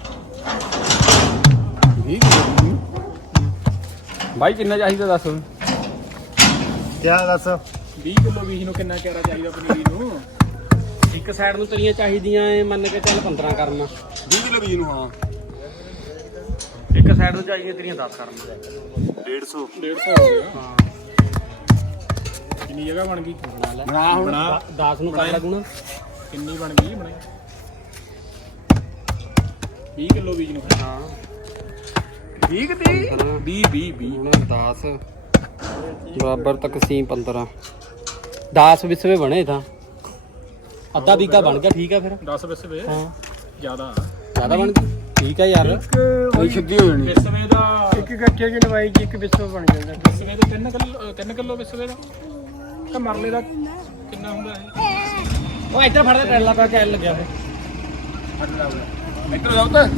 S1: ਭਾਈ ਕਿੰਨਾ ਚਾਹੀਦਾ ਦੱਸ
S3: ਕਿਆ ਦੱਸ
S5: ਵੀਹ ਕਿਲੋ ਬੀਜ ਨੂੰ ਕਿੰਨਾ ਕਹਿਰਾ ਚਾਹੀਦਾ ਪਨੀਰੀ ਨੂੰ
S2: ਇੱਕ ਸਾਈਡ ਨੂੰ ਤਰੀਆਂ ਚਾਹੀਦੀਆਂ ਐ ਮੰਨ ਕੇ ਚੱਲ ਪੰਦਰਾਂ ਕਰਨਾ
S5: ਵੀਹ ਕਿਲੋ ਬੀਜ ਨੂੰ ਹਾਂ
S2: ਇੱਕ ਸਾਈਡ ਨੂੰ ਚਾਹੀਦੀਆਂ ਤਰੀਆਂ ਦਸ ਕਰਨਾ
S3: ਡੇਢ ਸੌ
S5: ਡੇਢ ਸੌ ਹੋ ਗਿਆ ਹਾਂ ਕਿੰਨੀ ਜਗ੍ਹਾ ਬਣ ਗਈ
S1: ਬਣਾ ਹੁਣ
S5: ਬਣਾ
S2: ਦਸ ਨੂੰ ਕਰ ਲੱਗਣਾ
S5: ਕਿੰਨੀ ਬਣ ਗਈ ਬਣੇ ਵੀਹ ਕਿਲੋ ਬੀਜ ਨੂੰ
S2: ਹਾਂ
S1: ਠੀਕ ਤੀ ਵੀਹ ਵੀਹ ਵੀਹ
S2: ਹੁਣ ਦਸ ਬਰਾਬਰ ਤਕਸੀਮ ਪੰਦਰਾਂ ਦਸ ਵਿਸਵੇ ਬਣੇ ਤਾਂ ਅੱਧਾ ਵੀਕਾ ਬਣ ਗਿਆ ਠੀਕ ਆ ਫਿਰ
S5: ਦਸ ਵਿਸਵੇ
S2: ਹਾਂ
S5: ਜ਼ਿਆਦਾ
S2: ਜ਼ਿਆਦਾ ਬਣ ਗਿਆ ਠੀਕ ਆ ਯਾਰ
S1: ਕੋਈ ਛੱਡੀ ਹੋ ਜਾਣੀ
S5: ਵਿਸਵੇ ਦਾ
S2: ਇੱਕ ਗੱਠੇ ਦੀ ਲਵਾਈ ਜੀ ਇੱਕ ਵਿਸਵੇ ਬਣ ਜਾਂਦਾ
S5: ਵਿਸਵੇ ਦਾ ਤਿੰਨ ਕਿਲੋ ਤਿੰਨ ਕਿਲੋ ਵਿਸਵੇ ਦਾ ਤਾਂ ਮਰਲੇ ਦਾ ਕਿੰਨਾ ਹੁੰਦਾ ਹੈ
S2: ਉਹ ਇੱਧਰ ਫੜ ਕੇ ਟੈਲਾ ਪਾ ਕੇ ਐ ਲੱਗਿਆ ਫਿਰ
S1: ਇੱਧਰ ਜਾਓ ਤਾਂ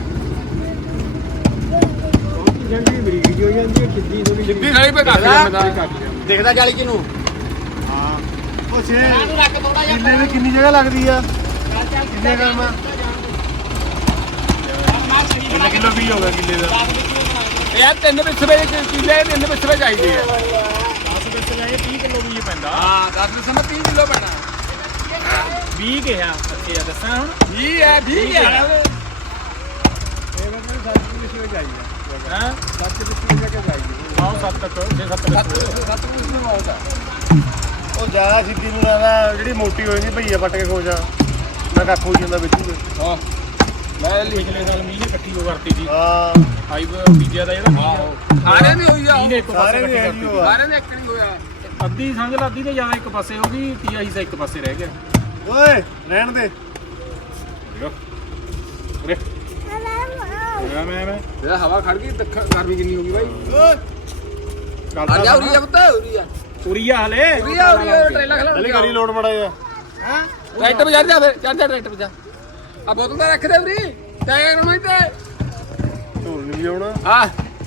S2: ਜੰਗੀ ਬਰੀਕ ਜੀ ਹੋ ਜਾਂਦੀ ਹੈ ਸਿੱਧੀ ਥੋੜੀ
S1: ਸਿੱਧੀ ਸਾਲੀ ਪੇ ਕੱਟ ਲਿਆ ਮੈਂ ਤਾਂ
S2: ਦਿਖਦਾ ਜਾਲੀ ਚ ਨੂੰ
S3: ਉਹ ਛੇ ਕਿੰਨੇ ਦੀ ਕਿੰਨੀ ਜਗ੍ਹਾ ਲੱਗਦੀ ਆ ਕਿੰਨੇ ਗ੍ਰਾਮ ਆ ਕਿੰਨੇ ਕਿਲੋ ਵੀ ਹੋਗਾ ਕਿੱਲੇ ਦਾ
S1: ਯਾਰ ਤਿੰਨ ਵਿਸਵੇ ਕਿੱਲੇ ਤਿੰਨ ਵਿਸਵੇ ਚਾਹੀਦੇ ਆ
S5: ਦਸ ਵਿਸਵੇ ਇਹ ਤੀਹ ਕਿਲੋ ਬੀਜ ਪੈਂਦਾ
S1: ਹਾਂ ਦਸ ਵਿਸਵੇ ਮੈਂ ਤੀਹ ਕਿਲੋ ਪੈਣਾ
S5: ਵੀਹ ਕਿਹਾ ਅੱਛਾ ਦੱਸਾਂ ਹੁਣ
S1: ਵੀਹ ਹੈ ਵੀਹ ਹੈ
S5: ਹਾਂ
S2: ਸੱਤ ਵਿਸਵੇ ਜਗ੍ਹਾ ਚਾਹੀਦੀ
S5: ਆਹ ਸੱਤ ਤੱਕ ਛੇ ਸੱਤ ਵਿਸਵੇ
S1: ਸੱਤ ਵਿਸਵੇ ਆਉਂਦਾ
S3: ਉਹ ਜ਼ਿਆਦਾ ਸਿੱਧੀ ਨੂੰ ਲੱਗਦਾ ਜਿਹੜੀ ਮੋਟੀ ਹੋਈ ਨਹੀਂ ਭਈਆ ਪੱਟ ਕੇ ਖੋਜਾ ਨਾ ਕੱਖ ਹੋ ਜਾਂਦਾ ਵਿੱਚ ਹੀ
S1: ਹਾਂ ਮੈਂ ਲਿਖ
S5: ਪਿਛਲੇ ਸਾਲ ਮੀਂਹ ਨੇ ਇਕੱਠੀ ਹੋ ਕਰਤੀ ਸੀ
S3: ਹਾਂ
S5: ਹਾਈਵ ਬੀਜਿਆ ਦਾ ਜਿਹੜਾ ਬੀਜ
S1: ਸਾਰੇ ਨਹੀਂ ਹੋਈ ਆ
S5: ਮੀਂਹ ਨੇ ਇੱਕ
S3: ਸਾਰੇ
S5: ਪਾਸੇ
S3: ਨੇ
S5: ਇਕੱਠੀ
S3: ਇਹੀ
S5: ਕਰਤੀ
S3: ਹੋਆ
S1: ਸਾਰੇ ਨੇ ਇੱਕ ਨਹੀਂ ਹੋਇਆ
S5: ਅੱਧੀ ਸਮਝ ਲਾ ਅੱਧੀ ਤੇ ਜ਼ਿਆਦਾ ਇੱਕ ਪਾਸੇ ਹੋ ਗਈ ਤੀਆ ਹਿੱਸਾ ਇੱਕ ਪਾਸੇ ਰਹਿ ਗਿਆ
S3: ਓਏ ਰਹਿਣ ਦੇ
S5: ਮੈਂ ਮੈਂ ਮੈਂ
S2: ਇਹਦਾ ਹਵਾ ਖੜ ਗਈ ਦੱਖਣ ਗਰਮੀ ਕਿੰਨੀ ਹੋ ਗਈ ਬਾਈ
S3: ਓਏ
S2: ਆ ਜਾ ਉਰੀ ਜਾ ਪੁੱਤ ਉਰੀ ਜਾ
S5: ਤੁਰੀ ਆ ਹਲੇ
S2: ਉਰੀ ਆ ਉਰੀ ਆ ਟ੍ਰੇਲਾ ਖਲਾ
S3: ਚੱਲੀ ਕਰੀ ਲੋਡ ਮੜਾ ਜਾ
S2: ਟਰੈਕਟਰ ਤੇ ਚੜ ਜਾ ਫਿਰ ਚੜ ਜਾ ਟਰੈਕਟਰ ਤੇ ਜਾ ਆ ਬੋਤਲ ਤਾਂ ਰੱਖ ਦੇ ਉਰੀ ਟਾਇਰ ਨੂੰ ਤੇ
S3: ਢੋਲ ਨਹੀਂ ਆਉਣਾ
S2: ਆ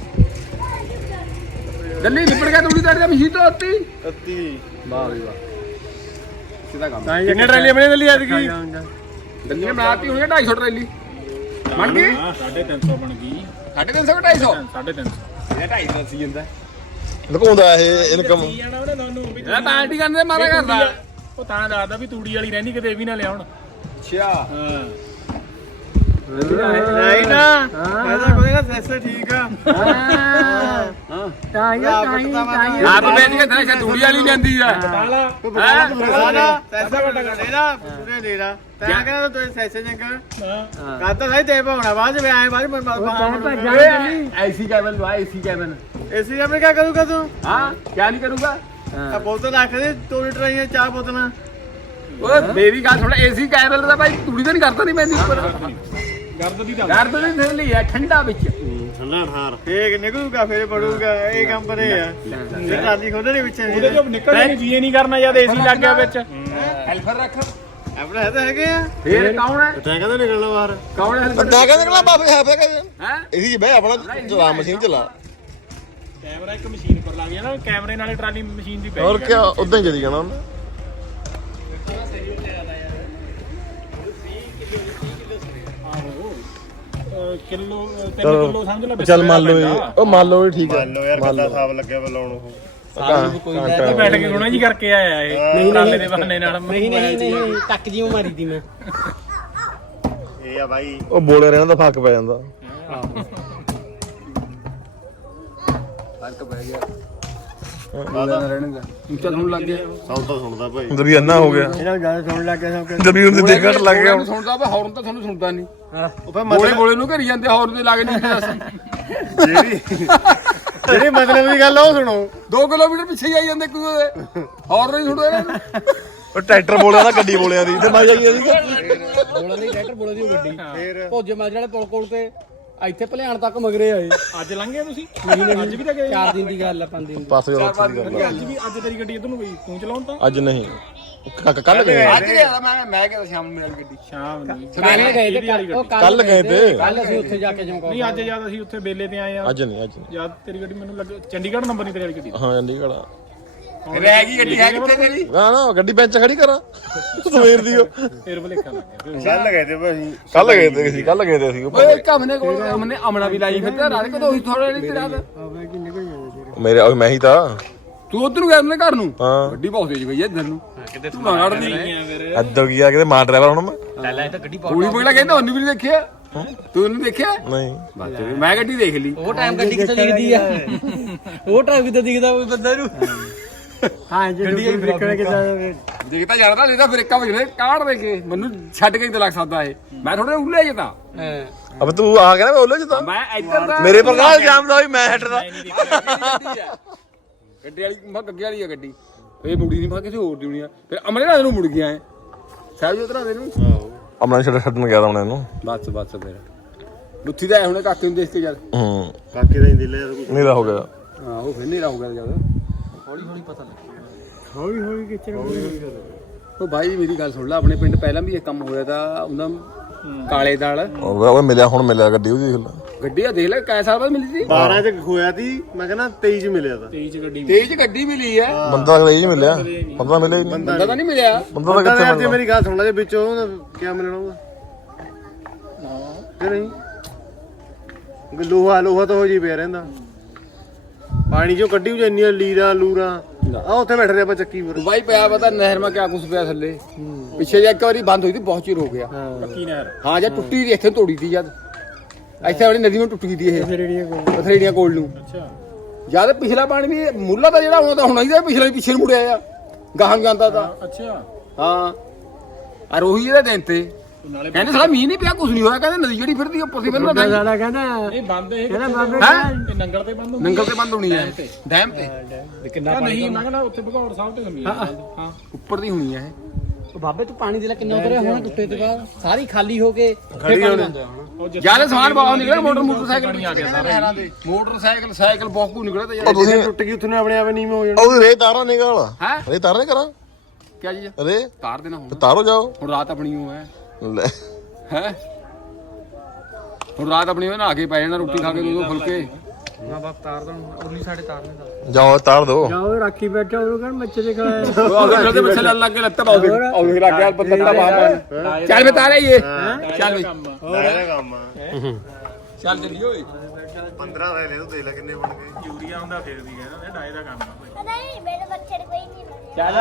S2: ਗੱਲੀ ਲਿਪੜ ਗਿਆ ਤੂੜੀ ਤੜ ਜਾ ਮਸ਼ੀਨ ਤੋਂ ਉੱਤੀ
S3: ਅੱਤੀ
S2: ਵਾਹ ਵੀ ਵਾਹ ਸਿੱਧਾ ਕੰਮ
S3: ਕਿੰਨੇ ਟਰਾਲੀਆਂ ਬਣੇ ਦਿੱਲੀ ਅੱਜ ਕੀ
S2: ਗੱਲੀ ਨੇ ਬਣਾਤੀ ਹੋਣੀ ਢਾਈ ਸੌ ਟਰੈਲੀ ਬਣ ਗਈ
S5: ਹਾਂ ਸਾਢੇ ਤਿੰਨ ਸੌ ਬਣ ਗਈ
S2: ਸਾਢੇ ਤਿੰਨ ਸੌ ਕਿ ਢਾਈ ਸੌ
S5: ਸਾਢੇ ਤਿੰਨ ਸੌ
S2: ਇਹ ਢਾਈ ਸੌ ਸੀ ਜਾਂਦਾ
S4: ਲੁਕਾਉਂਦਾ ਇਹ ਇਨਕਮ
S5: ਕੀ ਜਾਣਾ ਉਹਨੇ ਤੁਹਾਨੂੰ ਵੀ
S2: ਇਹ ਪਾਰਟੀ ਕਰਦੇ ਮਾਰਾ ਕਰਦਾ
S5: ਉਹ ਤਾਂ ਦੱਸਦਾ ਵੀ ਤੂੜੀ ਵਾਲੀ ਰਹਿੰਦੀ ਕਿਤੇ ਇਹ ਵੀ ਨਾ ਲਿਆਉਣ
S2: ਅੱਛਾ
S5: ਹਾਂ
S3: ਨਹੀਂ ਨਾ ਫਾਇਦਾ ਕੋਈ ਨਾ ਸੈਸੇ ਠੀਕ ਆ
S2: ਆਪ ਵੇਚ ਕੇ ਤਾਂ ਤੂੜੀ ਵਾਲੀ ਲੈਂਦੀ ਆ
S5: ਕਾਲਾ
S3: ਸੈਸੇ ਵੱਡਾ ਕਰ ਦੇਣਾ ਪੂਰੇ ਦੇ ਰਾ ਤੈਂ ਕਹਿੰਦਾ ਤੂੰ ਸੈਸੇ ਚੰਗਾ
S5: ਹਾਂ
S3: ਕਾਤਾ ਸਹੀ ਤੇ ਭਾਉਣਾ ਬਾਅਦ ਵਿੱਚ ਆਏ ਬਾਅਦ
S2: ਐਸੀ ਕੈਬਨ ਲਵਾ ਐਸੀ ਕੈਬਨ
S3: ਏਸੀ ਆਪੇ ਕੀ ਕਰੂਗਾ ਤੂੰ
S2: ਹਾਂ ਕਿਆ ਨਹੀਂ ਕਰੂਗਾ
S3: ਆ ਬੋਤਲ ਰੱਖ ਦੇ ਦੋ ਲੀਟਰ ਆਈਆਂ ਚਾਰ ਬੋਤਲਾਂ
S2: ਓਏ ਮੇਰੀ ਗੱਲ ਸੁਣ ਏਸੀ ਕੈਬਨ ਦਾ ਭਾਈ ਤੂੜੀ ਤਾਂ ਨਹੀਂ ਕਰਦਾ ਨਹੀਂ ਪੈਂਦੀ ਉੱਪਰ
S5: ਗਰਦ ਦੀ ਤਾਂ
S2: ਗਰਦ ਨਹੀਂ ਫਿਰ ਲਈ ਆ ਠੰਡਾ ਵਿੱਚ
S3: ਠੰਡਾ ਠਾਰ ਫੇਕ ਨਿਕਲੂਗਾ ਫੇਰ ਪੜੂਗਾ ਇਹ ਕੰਮ ਪਰੇ ਆ ਇਹ ਟਰਾਲੀ ਖੋਦੇ ਦੇ ਪਿੱਛੇ
S5: ਉਹਦੇ ਚੋਂ ਨਿਕਲਣੇ ਨਹੀਂ ਜੀਏ ਨਹੀਂ ਕਰਨਾ ਜਦ ਏਸੀ ਲੱਗ ਗਿਆ ਵਿੱਚ
S2: ਹੈਲਪਰ ਰੱਖ
S3: ਆਪਣਾ ਹੈ ਤਾਂ ਹੈਗੇ ਆ
S2: ਫੇਰ ਕੌਣ ਹੈ
S3: ਤੈਂ ਕਹਿੰਦਾ ਨਿਕਲਣਾ ਬਾਹਰ
S2: ਕੌਣ ਹੈ ਹੈਲਪਰ
S4: ਵੱਡਾ ਕਹਿੰਦਾ ਨਿਕਲਾ ਬਾਬੇ ਹੈ ਫੇਕ
S2: ਹੈ
S4: ਇਹਦੀ ਜੀ ਬਹਿ ਆਪਣਾ ਚਲਾ ਮਸ਼ੀਨ ਚਲਾ
S5: ਕੈਮਰਾ ਇੱਕ ਮਸ਼ੀਨ ਪਰ ਲੱਗ ਗਿਆ ਨਾ ਕੈਮਰੇ ਨਾਲੇ ਟਰਾਲੀ ਮਸ਼ੀਨ ਦੀ ਪੈ
S4: ਹੋਰ ਕੀ ਉਦਾਂ ਹੀ ਚਲੀ ਜਾਣਾ ਉਹਨੇ
S5: ਕਿਲੋ ਤਿੰਨ ਕਿਲੋ ਸਮਝ ਲੈ
S4: ਚੱਲ ਮੰਨ ਲਓ ਇਹ ਉਹ ਮੰਨ ਲਓ ਇਹ ਠੀਕ ਹੈ
S3: ਮੰਨ ਲਓ ਯਾਰ ਕਿੱਦਾਂ ਹਿਸਾਬ ਲੱਗਿਆ ਵਾ ਲਾਉਣ ਉਹ
S5: ਉਹ ਬੈਠ ਕੇ ਗੁਣਾ ਜੀ ਕਰਕੇ ਆਇਆ ਇਹ ਟਰਾਲੇ ਦੇ ਬਹਾਨੇ ਨਾਲ
S2: ਨਹੀਂ ਨਹੀਂ ਨਹੀਂ ਟੱਕ ਜੀ ਮਾਰੀ ਦੀ ਮੈਂ
S3: ਇਹ ਆ ਬਾਈ
S4: ਉਹ ਬੋਲੇ ਰਹਿਣਾ ਤਾਂ ਫੱਕ ਪੈ ਜਾਂਦਾ
S2: ਫਰਕ ਪੈ ਗਿਆ ਚੱਲ ਹੁਣ ਲੱਗ ਗਿਆ
S3: ਸੌਂ ਤਾਂ ਸੁਣਦਾ ਭਾਈ
S4: ਜਬੀ ਅੰਨਾ ਹੋ ਗਿਆ
S3: ਇਹਨਾਂ ਜ਼ਿਆਦਾ ਸੁਣਨ ਲੱਗ ਗਿਆ ਸਭ
S4: ਜਬੀ ਉਹਦੇ ਦੇਖ ਘਟ ਲੱਗ ਗਿਆ
S2: ਹੁਣ ਸੁਣਦਾ ਵਾ ਹੌਰਨ ਤਾਂ ਤੁਹਾਨੂੰ ਸੁਣਦਾ ਨਹੀਂ
S3: ਉਹ ਫੇ
S2: ਬੋਲੇ ਬੋਲੇ ਨੂੰ ਘਰੀ ਜਾਂਦੇ ਹੌਰਨ ਦੇ ਲੱਗ ਨਹੀਂ ਦੱਸ
S3: ਜਿਹੜੀ ਜਿਹੜੀ ਮਤਲਬ ਦੀ ਗੱਲ ਆ ਉਹ ਸੁਣੋ
S2: ਦੋ ਕਿਲੋਮੀਟਰ ਪਿੱਛੇ ਹੀ ਆਈ ਜਾਂਦੇ ਕੋਈ ਉਹਦੇ ਹੌਰਨ ਨਹੀਂ ਸੁਣਦਾ ਇਹਨਾਂ ਨੂੰ
S4: ਉਹ ਟਰੈਕਟਰ ਬੋਲਿਆ ਦਾ ਗੱਡੀ ਬੋਲਿਆ ਦੀ ਤੇ ਮੈਂ ਜਾਈ ਸੀ
S2: ਬੋਲਾਂ ਦੀ ਟਰੈਕਟਰ ਬੋਲਾਂ ਦੀ ਉਹ ਗੱਡੀ
S3: ਫੇਰ
S2: ਭੋਜੇ ਮਾਜਰੇ ਵਾਲੇ ਪੁਲ ਕੋਲ ਤੇ ਇੱਥੇ ਭਲਿਆਣ ਤੱਕ ਮਗਰੇ ਆਏ
S5: ਅੱਜ ਲੰਘੇ ਤੁਸੀਂ ਅੱਜ ਵੀ ਤਾਂ ਗਏ
S2: ਚਾਰ ਦਿਨ ਦੀ ਗੱਲ ਆ ਪੰਜ ਦਿਨ ਦੀ
S4: ਪਾਸੇ ਉੱਥੇ ਦੀ ਗੱਲ ਆ।
S5: ਅੱਜ ਵੀ ਅੱਜ ਤੇਰੀ ਗੱਡੀ ਇਧਰ ਨੂੰ ਗਈ ਤੂੰ ਚਲਾਉਣ ਤਾਂ
S4: ਅੱਜ ਨਹੀਂ ਕੱਲ ਗਏ
S2: ਅੱਜ ਗਿਆ ਮੈਂ ਮੈਂ ਗਿਆ ਸ਼ਾਮ ਨੂੰ ਮੇਰੀ ਗੱਡੀ
S5: ਸ਼ਾਮ ਨੂੰ
S2: ਕੱਲ ਗਏ ਤੇ ਉਹ
S4: ਕੱਲ ਗਏ ਤੇ
S2: ਕੱਲ ਅਸੀਂ ਉੱਥੇ ਜਾ ਕੇ ਜਮਕਾ
S5: ਨਹੀਂ ਅੱਜ ਜਦ ਅਸੀਂ ਉੱਥੇ ਬੇਲੇ ਤੇ ਆਏ ਆ
S4: ਅੱਜ ਨਹੀਂ ਅੱਜ ਨਹੀਂ
S5: ਜਦ ਤੇਰੀ ਗੱਡੀ ਮੈਨੂੰ ਲੱਗ ਚੰਡੀਗੜ੍ਹ ਨੰਬਰ ਨਹੀਂ ਤੇਰੀ ਵਾਲੀ ਗੱਡੀ
S4: ਹਾਂ ਚੰਡੀਗੜ੍ਹ ਆ।
S2: ਰਹਿ ਗਈ ਗੱਡੀ ਹੈ ਕਿੱਥੇ ਤੇਰੀ
S4: ਨਾ ਨਾ ਗੱਡੀ ਬੈਂਚ ਖੜੀ ਕਰਾਂ ਸਵੇਰ ਦੀ ਉਹ
S5: ਫੇਰ ਭਲੇਖਾ ਲੱਗ ਗਿਆ
S3: ਗੱਲ ਗਏ ਤੇ ਭਾਈ
S4: ਕੱਲ ਗਏ ਤੇ ਅਸੀਂ ਕੱਲ ਗਏ ਤੇ ਅਸੀਂ
S2: ਓਏ ਇੱਕ ਹਮਨੇ ਕੋਲ ਹਮਨੇ ਅਮਣਾ ਵੀ ਲਾਈ ਫਿਰ ਤੇ ਰਾਤ ਕਦੋਂ ਹੋਈ ਥੋੜਾ ਨਹੀਂ ਤੇ ਰਾਤ
S4: ਮੇਰੇ ਉਹ ਮੈਂ ਹੀ ਤਾਂ
S2: ਤੂੰ ਉਧਰ ਨੂੰ ਗਿਆ ਆਪਣੇ ਘਰ ਨੂੰ
S4: ਹਾਂ
S2: ਗੱਡੀ ਬਹੁਤ ਤੇਜ਼ ਗਈ ਇੱਧਰ ਨੂੰ ਕਿਤੇ ਤੂੰ ਨਾ ਲੜਦੀ
S4: ਇੱਧਰ ਗਿਆ ਕਿਤੇ ਮਾਰ ਡਰਾਈਵਰ ਹੁਣ ਮੈਂ
S2: ਲੈ ਲੈ ਤਾਂ ਗੱਡੀ ਗੋਲੀ ਬੋਲਾ ਕਹਿੰਦਾ ਉਹਨੂੰ ਵੀ ਨਹੀਂ ਦੇਖਿਆ ਤੂੰ ਉਹਨੂੰ ਦੇਖਿਆ
S4: ਨਹੀਂ
S2: ਬਸ ਮੈਂ ਗੱਡੀ ਦੇਖ ਲਈ ਉਹ ਟਾਈਮ ਗੱਡੀ ਕਿੱਥੇ ਦਿਖਦੀ ਆ ਉਹ ਟਾਈਮ ਕਿੱਥੇ ਦਿਖਦਾ ਕੋਈ ਬੰਦਾ ਨੂੰ
S3: ਹਾਂ ਜੇ ਗੱਡੀ ਬ੍ਰੇਕਾਂ ਕਿਦਾਂ
S2: ਦੇਖਦਾ ਜਾਣਦਾ ਨਹੀਂ ਤਾਂ ਬ੍ਰੇਕਾਂ ਵਜਣੇ ਕਾੜ ਦੇ ਕੇ ਮੈਨੂੰ ਛੱਡ ਕੇ ਹੀ ਤਾਂ ਲੱਗ ਸਕਦਾ ਇਹ ਮੈਂ ਥੋੜੇ ਉੱਲੇ ਜੇ ਤਾਂ
S4: ਅਬ ਤੂੰ ਆ ਗਿਆ ਨਾ ਮੈਂ ਉਹਲੇ ਚ ਤਾਂ
S2: ਮੈਂ ਇੱਧਰ ਦਾ
S4: ਮੇਰੇ ਪਰ ਕਾਹ ਇਲਜ਼ਾਮ ਦਾ ਵੀ ਮੈਂ ਹੈਡ ਦਾ
S2: ਗੱਡੀ ਵਾਲੀ ਮੈਂ ਗੱਗੇ ਵਾਲੀ ਆ ਗੱਡੀ ਇਹ ਮੁੜੀ ਨਹੀਂ ਮੈਂ ਕਿਸੇ ਹੋਰ ਦੀ ਹੋਣੀ ਆ ਫਿਰ ਅਮਰੇ ਨਾਲ ਨੂੰ ਮੁੜ ਗਿਆ ਐ ਸਾਹਿਬ ਜੀ ਉਧਰ ਦੇ ਨੂੰ
S4: ਅਮਨਾ ਛੱਡ ਛੱਡਣ ਗਿਆ ਤਾਂ ਹੁਣ ਇਹਨੂੰ
S2: ਬਸ ਬਸ ਫਿਰ ਲੁੱਥੀ ਦਾ ਹੁਣੇ ਕਾਕੇ ਨੂੰ ਦੇਖ ਕੇ ਯਾਰ
S4: ਹੂੰ
S3: ਕਾਕੇ ਦਾ ਹੀ ਦਿਲ ਹੈ
S4: ਨੀਰਾ ਹੋ ਗਿਆ
S2: ਹਾਂ ਉਹ ਫਿਰ ਨੇਰਾ ਹੋ ਗਿਆ ਜਦ ਹੌਲੀ ਹੌਲੀ ਪਤਾ ਲੱਗਿਆ
S3: ਹੌਲੀ ਹੌਲੀ ਕਿੱਥੇ
S2: ਉਹ ਭਾਈ ਮੇਰੀ ਗੱਲ ਸੁਣ ਲੈ ਆਪਣੇ ਪਿੰਡ ਪਹਿਲਾਂ ਵੀ ਇਹ ਕੰਮ ਹੋਇਆ ਤਾਂ ਉਹਨਾਂ ਕਾਲੇ ਦਾਲ
S4: ਉਹ ਉਹ ਮਿਲਿਆ ਹੁਣ ਮਿਲਿਆ ਗੱਡੀ ਉਹ ਦੇਖ ਲੈ
S2: ਗੱਡੀ ਆ ਦੇਖ ਲੈ ਕੈ ਸਾਲ ਬਾਅਦ ਮਿਲੀ ਸੀ
S3: ਬਾਰਾਂ ਚ ਖੋਇਆ ਤੀ ਮੈਂ ਕਹਿੰਦਾ ਤੇਈ ਚ ਮਿਲਿਆ ਤਾ
S5: ਤੇਈ ਚ ਗੱਡੀ
S2: ਤੇਜ ਗੱਡੀ ਮਿਲੀ ਐ
S4: ਬੰਦਾ ਅਗਲੇ ਹੀ ਮਿਲਿਆ ਬੰਦਾ ਮਿਲਿਆ ਹੀ ਨਹੀਂ
S2: ਬੰਦਾ ਤਾਂ ਨਹੀਂ ਮਿਲਿਆ
S4: ਬੰਦਾ ਤਾਂ ਕਿੱਥੇ
S3: ਤੇ
S4: ਮਿਲਣਾ
S3: ਮੇਰੀ ਗੱਲ ਸੁਣ ਲੈ ਜੇ ਵਿੱਚੋਂ ਕੀ ਮਿਲਣਾ ਉਹਦਾ ਤੇ ਨਹੀਂ ਲੋਹਾ ਲੋਹਾ ਤਾਂ ਹੋ ਜੀ ਪਿਆ ਰਹਿੰਦਾ ਪਾਣੀ ਚੋਂ ਕੱਢੀ ਜੋ ਇੰਨੀਆਂ ਲੀਰਾਂ ਲੂਰਾਂ ਆ ਉੱਥੇ ਬੈਠ ਰਹੇ ਆਪਾਂ ਚੱਕੀ ਪਰ
S2: ਭਾਈ ਪਿਆ ਪਤਾ ਨਹਿਰ ਮਾ ਕਿਆ ਕੁਛ ਪਿਆ ਥੱਲੇ ਪਿੱਛੇ ਜਾ ਇੱਕ ਵਾਰੀ ਬੰਦ ਹੋਈ ਸੀ ਬਹੁਤ ਚਿਰ ਹੋ ਗਿਆ
S5: ਪੱਕੀ ਨਹਿਰ
S2: ਹਾਂ ਜਦ ਟੁੱਟੀ ਦੀ ਇੱਥੇ ਤੋੜੀ ਦੀ ਜਦ ਇੱਥੇ ਆਪਣੀ ਨਦੀ ਨੂੰ ਟੁੱਟ ਗਈ ਦੀ ਇਹ ਪਥਰੇੜੀਆਂ ਕੋਲ ਨੂੰ
S5: ਅੱਛਾ
S2: ਜਦ ਪਿਛਲਾ ਪਾਣੀ ਵੀ ਮੁੱਲਾ ਤਾਂ ਜਿਹੜਾ ਹੁਣ ਤਾਂ ਹੋਣਾ ਹੀ ਦਾ ਪਿਛਲਾ ਵੀ ਪਿੱਛੇ ਨੂੰ ਮੁੜਿਆ ਆ ਗਾਹਾਂ ਨੂੰ ਜਾਂਦਾ ਤਾਂ
S5: ਅੱਛਾ
S2: ਹਾਂ ਆ ਰੋਹੀ ਇਹਦੇ ਦਿਨ ਤੇ
S5: ਨਾਲੇ
S2: ਕਹਿੰਦੇ ਸਾਲਾ ਮੀਂਹ ਨਹੀਂ ਪਿਆ ਕੁਛ ਨਹੀਂ ਹੋਇਆ ਕਹਿੰਦੇ ਨਦੀ ਜਿਹੜੀ ਫਿਰਦੀ ਉੱਪਰ ਸੀ ਬੰਦਾ
S3: ਸਾਡਾ ਕਹਿੰਦਾ
S5: ਇਹ ਬੰਦ ਇਹ
S3: ਕਹਿੰਦਾ ਬਾਬੇ
S5: ਇਹ ਨੰਗਲ ਤੇ ਬੰਦ
S2: ਨੰਗਲ ਤੇ ਬੰਦ ਹੋਣੀ ਹੈ ਡੈਮ ਤੇ
S5: ਕਿੰਨਾ ਨਹੀਂ ਮੈਂ ਕਹਿੰਦਾ ਉੱਥੇ ਭਗੌੜ ਸਾਹਿਬ ਤੇ ਗੰਮੀ ਹਾਂ
S2: ਉੱਪਰ ਦੀ ਹੋਣੀ ਹੈ ਉਹ ਬਾਬੇ ਤੂੰ ਪਾਣੀ ਦੇ ਲੈ ਕਿੰਨਾ ਉਤਰਿਆ ਹੋਣਾ ਟੁੱਟੇ ਤੋਂ ਬਾਅਦ ਸਾਰੀ ਖਾਲੀ ਹੋ ਕੇ
S3: ਖੜੀ ਹੋਣੀ।
S4: ਜਿਆਦਾ ਸਮਾਨ ਬਹੁਤ ਨਿਕਲਿਆ ਮੋਟਰ ਮੋਟਰਸਾਈਕਲ ਵੀ ਆ ਗਿਆ ਸਾਰਾ ਮੋਟਰਸਾਈਕਲ ਸਾਈਕਲ ਬਹੁਤ ਕੁ ਨਿਕਲਿਆ ਤੇ ਯਾਰ
S3: ਤੁਸੀਂ ਟੁੱਟ ਗਈ ਉੱਥੇ ਨੂੰ ਆਪਣੇ ਆਪੇ ਨੀਵੇਂ ਹੋ ਜਾਣਾ।
S7: ਉਹ ਰੇ ਤਾਰਾ ਨਿਕਾਲ
S4: ਹੈ
S7: ਰੇ ਤਾਰਾ ਨਹੀਂ ਕਰਾਂ
S4: ਕਿਆ ਜੀ
S7: ਰੇ
S4: ਤਾਰ ਦੇਣਾ ਹੁਣ
S7: ਤਾਰੋ ਜਾਓ
S4: ਹੁਣ ਰਾਤ ਆਪਣੀ ਉਹ ਹੈ
S7: ਲੈ
S4: ਹੈ ਹੁਣ ਰਾਤ ਆਪਣੀ ਉਹ ਨਹਾ ਕੇ ਪੈ ਜਾਣਾ ਰੋਟੀ ਖਾ ਕੇ ਦੋ ਦੋ ਫੁਲਕੇ
S2: ਨਾ ਬਾਪ ਤਾਰ ਦਾ ਉਰਲੀ ਸਾਡੇ ਤਾਰ ਨੇ ਦਾ
S7: ਜਾਓ ਤਾਰ ਦੋ
S1: ਉਹ ਰਾਖੀ ਬੈਠਾ ਉਹ ਕਹਿੰਦਾ ਮੱਛਰ ਦੇ ਖਾਇਆ
S4: ਉਹ ਅਗਰ ਦੇ ਪਿੱਛੇ ਲੱਗ ਕੇ ਲੱਤਾਂ ਪਾਉ ਦੇ ਆਉ ਦੇ ਲੱਗ ਗਿਆ ਪੱਤਾ ਬਾਹਰ ਚੱਲ ਬਤਾ ਰਹੀ ਏ ਚੱਲ ਵੀ
S3: ਇਹਦਾ ਕੰਮ ਆ
S4: ਚੱਲ ਜੰਨੀ ਓਏ
S3: ਪੰਦਰਾਂ ਲੈ ਲੈ ਤੂੰ ਦੇ ਲੈ ਕਿੰਨੇ ਬਣ ਗਏ
S5: ਯੂਰੀਆ ਹੁੰਦਾ ਫਿਰ ਵੀ ਕਹਿੰਦਾ ਡਾਏ ਦਾ ਕੰਮ ਆ
S6: ਨਹੀਂ ਮੇਰੇ ਬੱਚੇ ਕੋਈ ਨਹੀਂ
S1: ਚੱਲ